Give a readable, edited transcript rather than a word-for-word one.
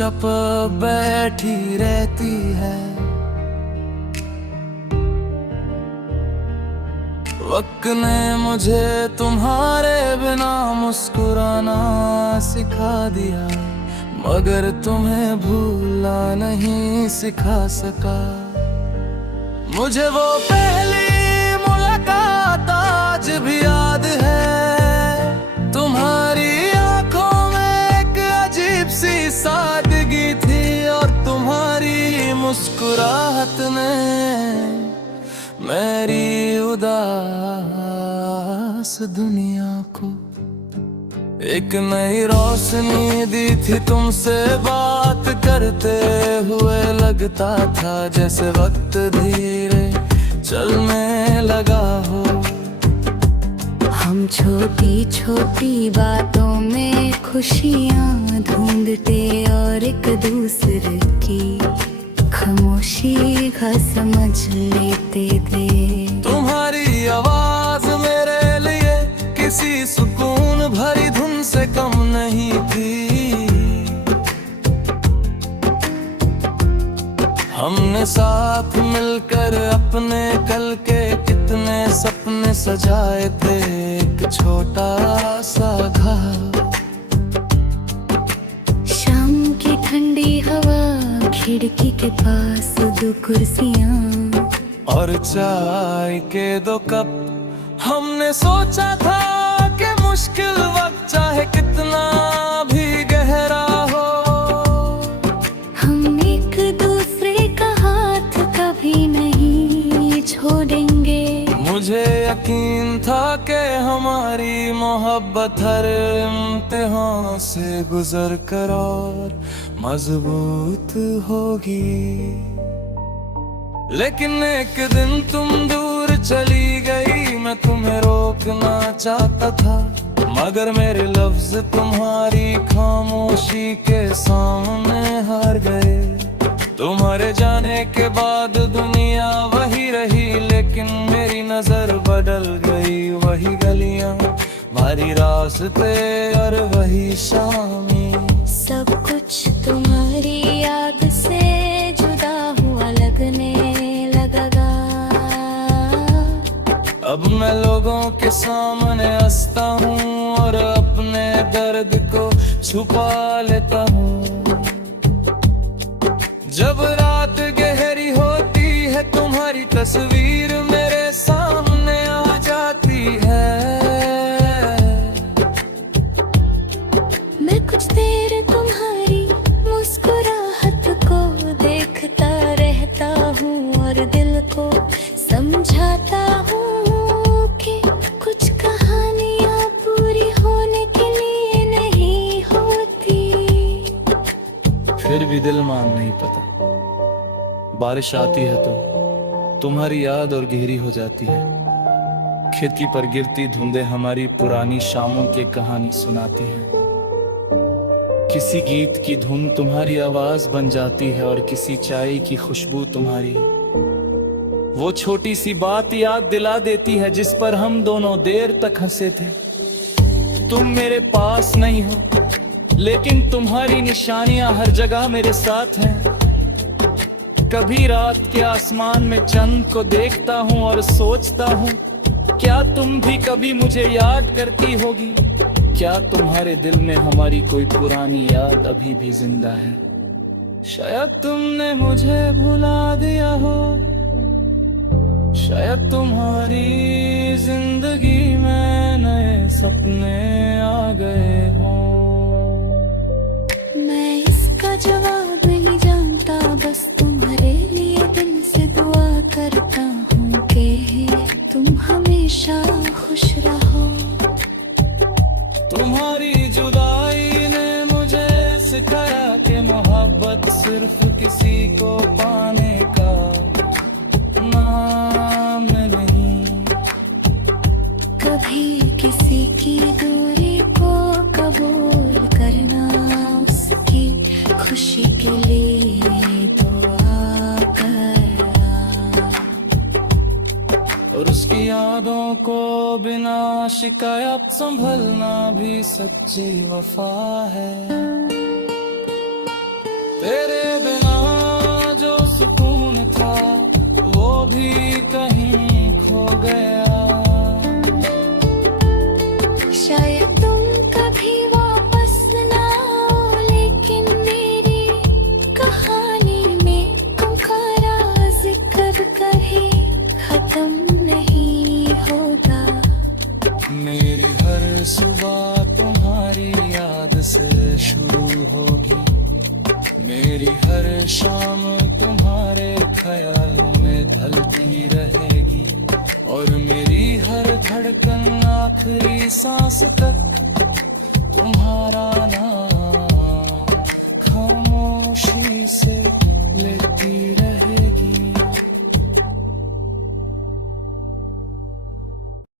चुपचाप बैठी रहती है। वक्त ने मुझे तुम्हारे बिना मुस्कुराना सिखा दिया, मगर तुम्हें भूलना नहीं सिखा सका। मुझे वो पहली मुलाकात आज भी याद है। तुम्हारी आंखों में एक अजीब सी सादगी थी, और तुम्हारी मुस्कुराहट ने मेरी उदास दुनिया को एक नई रोशनी दी थी। तुमसे बात करते हुए लगता था जैसे वक्त धीरे चलने लगा हो। हम छोटी छोटी बातों में खुशियाँ ढूंढते और एक दूसरे की खामोशी का समझ लेते थे। तुम्हारी आवाज मेरे लिए किसी सुकून भरी धुन से कम नहीं थी। हमने साथ मिलकर अपने कल के कितने सपने सजाए थे। एक छोटा सा घर, शाम की ठंडी हवा, खिड़की के पास दो कुर्सियाँ और चाय के दो कप। हमने सोचा था कि मुश्किल वक्त चाहे कितना भी गहरा हो, हम एक दूसरे का हाथ कभी नहीं छोड़ेंगे। मुझे यकीन था कि हमारी मोहब्बत हर इम्तिहान से गुजर कर और मजबूत होगी। लेकिन एक दिन तुम दूर चली गई। मैं तुम्हें रोकना चाहता था, मगर मेरे लफ्ज तुम्हारी खामोशी के सामने हार गए। तुम्हारे जाने के बाद दुनिया वही रही, लेकिन मेरी नजर बदल गई। वही गलियां, भारी रास्ते और वही शामी, सब कुछ तुम्हारी याद से जुदा हुआ लगने लगा। अब मैं लोगों के सामने हंसता हूँ और अपने दर्द को छुपा लेता हूँ। जब रात गहरी होती है तुम्हारी तस्वीर मेरे सामने आ जाती है। मैं कुछ देर तुम्हारी मुस्कुराहट को देखता रहता हूँ और दिल को समझाता हूँ कि कुछ कहानियाँ पूरी होने के लिए नहीं होती। फिर भी दिल मान नहीं पाता। बारिश आती है तो तुम्हारी याद और गहरी हो जाती है। खिड़की पर गिरती धुंधे हमारी पुरानी शामों की कहानी सुनाती है। किसी गीत की धुन तुम्हारी आवाज बन जाती है और किसी चाय की खुशबू तुम्हारी वो छोटी सी बात याद दिला देती है जिस पर हम दोनों देर तक हंसे थे। तुम मेरे पास नहीं हो, लेकिन तुम्हारी निशानियां हर जगह मेरे साथ हैं। कभी रात के आसमान में चंद को देखता हूँ और सोचता हूँ, क्या तुम भी कभी मुझे याद करती होगी? क्या तुम्हारे दिल में हमारी कोई पुरानी याद अभी भी जिंदा है? शायद तुमने मुझे भुला दिया हो, शायद तुम्हारी जिंदगी में नए सपने आ गए हों। मैं इसका जवाब नहीं जानता, बस तुम्हारे लिए दिल से दुआ करता हूँ कि तुम हमेशा खुश रहो। तुम्हारी जुदाई ने मुझे सिखाया कि मोहब्बत सिर्फ किसी को पाने का नाम नहीं। कभी किसी की दूरी को कबूल करना, उसकी खुशी के लिए दुआ करना, और उसकी यादों को बिना शिकायत संभलना भी सच्ची वफा है। तेरे बिना जो सुकून था वो भी कहीं खो गया। शायद तुम कभी वापस ना आओ, लेकिन मेरी कहानी में तुम्हारा जिक्र कभी खत्म नहीं होगा। मेरी हर सुबह तुम्हारी याद से शुरू होगी, मेरी हर शाम तुम्हारे ख्यालों में ढलती रहेगी, और मेरी हर धड़कन आखिरी सांस तक तुम्हारा नाम खामोशी से लेती